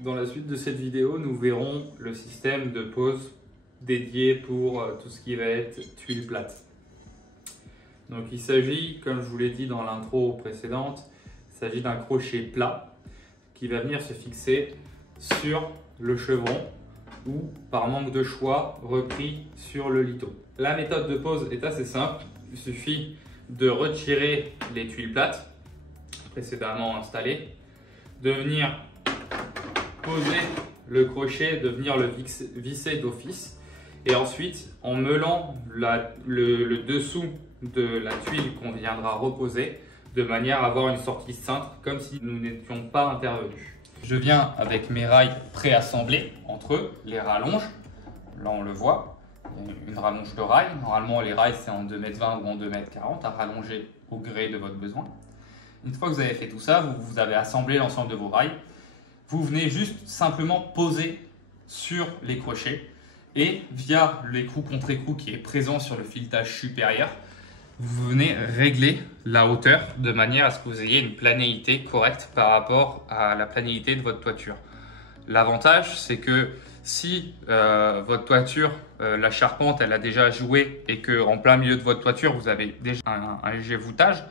Dans la suite de cette vidéo, nous verrons le système de pose dédié pour tout ce qui va être tuile plate. Donc il s'agit, comme je vous l'ai dit dans l'intro précédente, il s'agit d'un crochet plat qui va venir se fixer sur le chevron ou, par manque de choix, repris sur le lito. La méthode de pose est assez simple. Il suffit de retirer les tuiles plates précédemment installées, de venir poser le crochet, de venir le visser d'office, et ensuite en meulant le dessous de la tuile qu'on viendra reposer de manière à avoir une sortie simple comme si nous n'étions pas intervenus. Je viens avec mes rails préassemblés entre eux, les rallonges. Là on le voit, il y a une rallonge de rails. Normalement les rails c'est en 2,20 m ou en 2,40 m à rallonger au gré de votre besoin. Une fois que vous avez fait tout ça, vous avez assemblé l'ensemble de vos rails. Vous venez juste simplement poser sur les crochets et via l'écrou contre écrou qui est présent sur le filetage supérieur, vous venez régler la hauteur de manière à ce que vous ayez une planéité correcte par rapport à la planéité de votre toiture. L'avantage, c'est que si votre toiture, la charpente, elle a déjà joué et qu'en plein milieu de votre toiture, vous avez déjà un léger voûtage,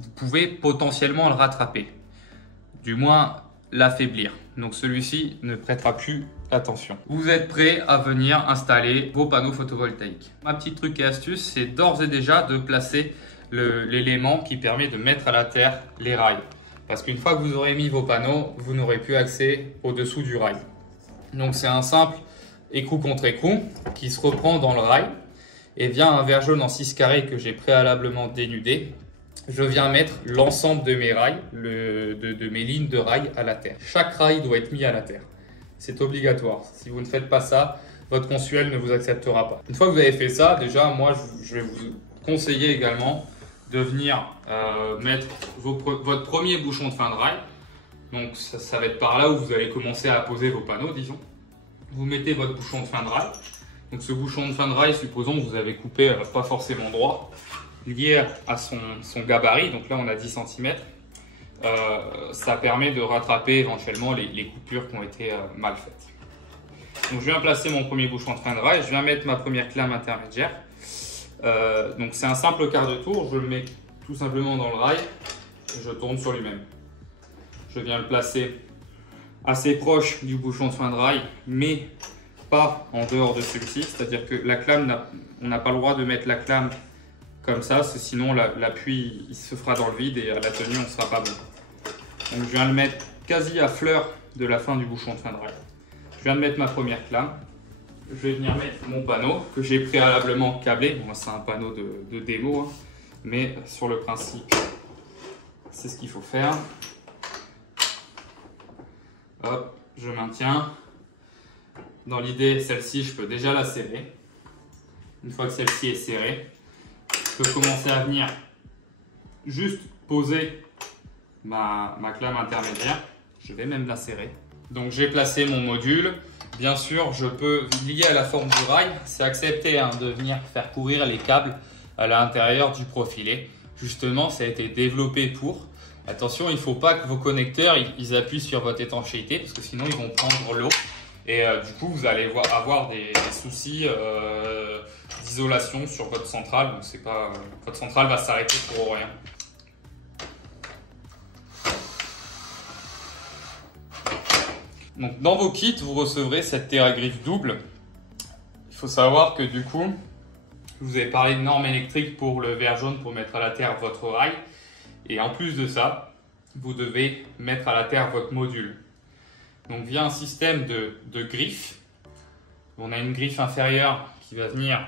vous pouvez potentiellement le rattraper, du moins l'affaiblir. Donc celui-ci ne prêtera plus attention. Vous êtes prêt à venir installer vos panneaux photovoltaïques. Ma petite truc et astuce, c'est d'ores et déjà de placer l'élément qui permet de mettre à la terre les rails. Parce qu'une fois que vous aurez mis vos panneaux, vous n'aurez plus accès au-dessous du rail. Donc c'est un simple écrou contre écrou qui se reprend dans le rail et via un verre jaune en 6 carrés que j'ai préalablement dénudé, je viens mettre l'ensemble de mes rails, de mes lignes de rails à la terre. Chaque rail doit être mis à la terre. C'est obligatoire. Si vous ne faites pas ça, votre consuel ne vous acceptera pas. Une fois que vous avez fait ça, déjà, moi, je vais vous conseiller également de venir mettre votre premier bouchon de fin de rail. Donc, ça va être par là où vous allez commencer à poser vos panneaux, disons. Vous mettez votre bouchon de fin de rail. Donc, ce bouchon de fin de rail, supposons que vous avez coupé pas forcément droit, lié à son gabarit, donc là on a 10 cm, ça permet de rattraper éventuellement les coupures qui ont été mal faites. Donc je viens placer mon premier bouchon de fin de rail, je viens mettre ma première clame intermédiaire. Donc c'est un simple quart de tour, je le mets tout simplement dans le rail et je tourne sur lui-même. Je viens le placer assez proche du bouchon de fin de rail, mais pas en dehors de celui-ci, c'est-à-dire que la clame, on n'a pas le droit de mettre la clame comme ça, sinon l'appui il se fera dans le vide et à la tenue on ne sera pas bon. Donc je viens le mettre quasi à fleur de la fin du bouchon de fin de rail. Je viens de mettre ma première clame. Je vais venir mettre mon panneau que j'ai préalablement câblé. Bon, c'est un panneau de démo, hein, mais sur le principe, c'est ce qu'il faut faire. Hop, je maintiens. Dans l'idée, celle-ci, je peux déjà la serrer. Une fois que celle-ci est serrée, je peux commencer à venir juste poser ma clame intermédiaire. Je vais même la serrer. Donc j'ai placé mon module. Bien sûr, je peux, lié à la forme du rail, c'est accepté de venir faire courir les câbles à l'intérieur du profilé. Justement, ça a été développé pour. Attention, il ne faut pas que vos connecteurs ils appuient sur votre étanchéité parce que sinon ils vont prendre l'eau. Et du coup, vous allez avoir des soucis d'isolation sur votre centrale. Donc c'est pas, votre centrale va s'arrêter pour rien. Donc dans vos kits, vous recevrez cette terre à griffe double. Il faut savoir que du coup, je vous ai parlé de normes électriques pour le verre jaune pour mettre à la terre votre rail. Et en plus de ça, vous devez mettre à la terre votre module. Donc via un système de griffes, on a une griffe inférieure qui va venir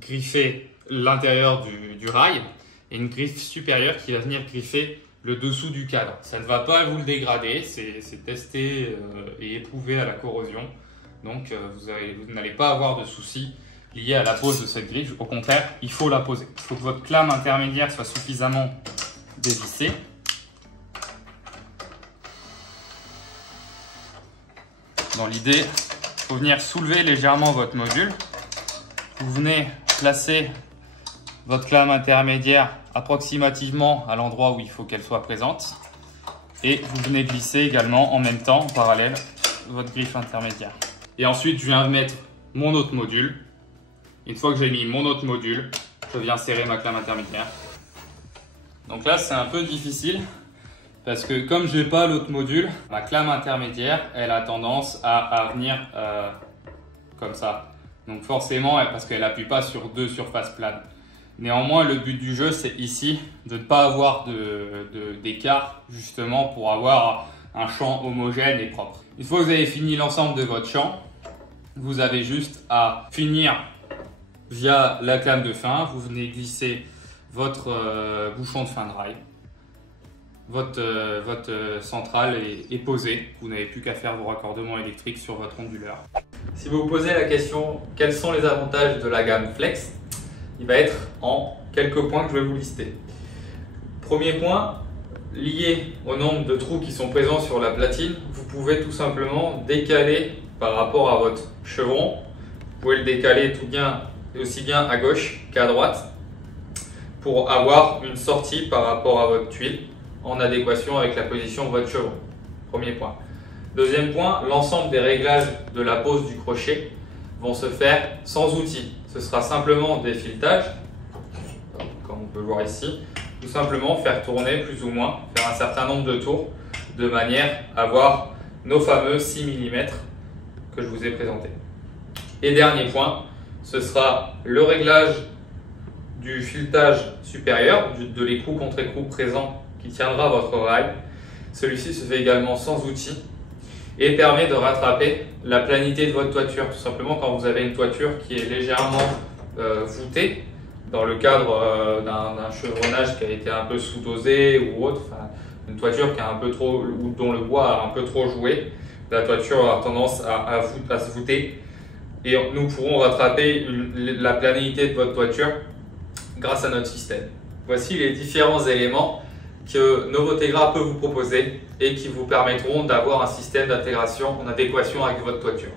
griffer l'intérieur du rail et une griffe supérieure qui va venir griffer le dessous du cadre. Ça ne va pas vous le dégrader, c'est testé et éprouvé à la corrosion. Donc vous n'allez pas avoir de soucis liés à la pose de cette griffe. Au contraire, il faut la poser. Il faut que votre clame intermédiaire soit suffisamment dévissée. Dans l'idée, il faut venir soulever légèrement votre module. Vous venez placer votre clame intermédiaire approximativement à l'endroit où il faut qu'elle soit présente. Et vous venez glisser également en même temps, en parallèle, votre griffe intermédiaire. Et ensuite, je viens mettre mon autre module. Une fois que j'ai mis mon autre module, je viens serrer ma clame intermédiaire. Donc là, c'est un peu difficile parce que comme je n'ai pas l'autre module, ma clame intermédiaire, elle a tendance à venir comme ça. Donc forcément, parce qu'elle n'appuie pas sur deux surfaces planes. Néanmoins, le but du jeu, c'est ici de ne pas avoir d'écart justement pour avoir un champ homogène et propre. Une fois que vous avez fini l'ensemble de votre champ, vous avez juste à finir via la clame de fin. Vous venez glisser votre bouchon de fin de rail. Votre centrale est posée. Vous n'avez plus qu'à faire vos raccordements électriques sur votre onduleur. Si vous vous posez la question, quels sont les avantages de la gamme Flex? Il va être en quelques points que je vais vous lister. Premier point, lié au nombre de trous qui sont présents sur la platine, vous pouvez tout simplement décaler par rapport à votre chevron. Vous pouvez le décaler aussi bien à gauche qu'à droite pour avoir une sortie par rapport à votre tuile en adéquation avec la position de votre chevron. Premier point. Deuxième point, l'ensemble des réglages de la pose du crochet vont se faire sans outil. Ce sera simplement des filetages, comme on peut le voir ici. Tout simplement faire tourner plus ou moins, faire un certain nombre de tours de manière à avoir nos fameux 6 mm que je vous ai présentés. Et dernier point, ce sera le réglage du filetage supérieur, de l'écrou contre écrou présent qui tiendra votre rail. Celui-ci se fait également sans outil et permet de rattraper la planité de votre toiture. Tout simplement quand vous avez une toiture qui est légèrement voûtée, dans le cadre d'un chevronnage qui a été un peu sous-dosé ou autre, enfin, une toiture qui a un peu trop, ou dont le bois a un peu trop joué, la toiture a tendance à se voûter et nous pourrons rattraper la planité de votre toiture grâce à notre système. Voici les différents éléments que Novotegra peut vous proposer et qui vous permettront d'avoir un système d'intégration en adéquation avec votre toiture.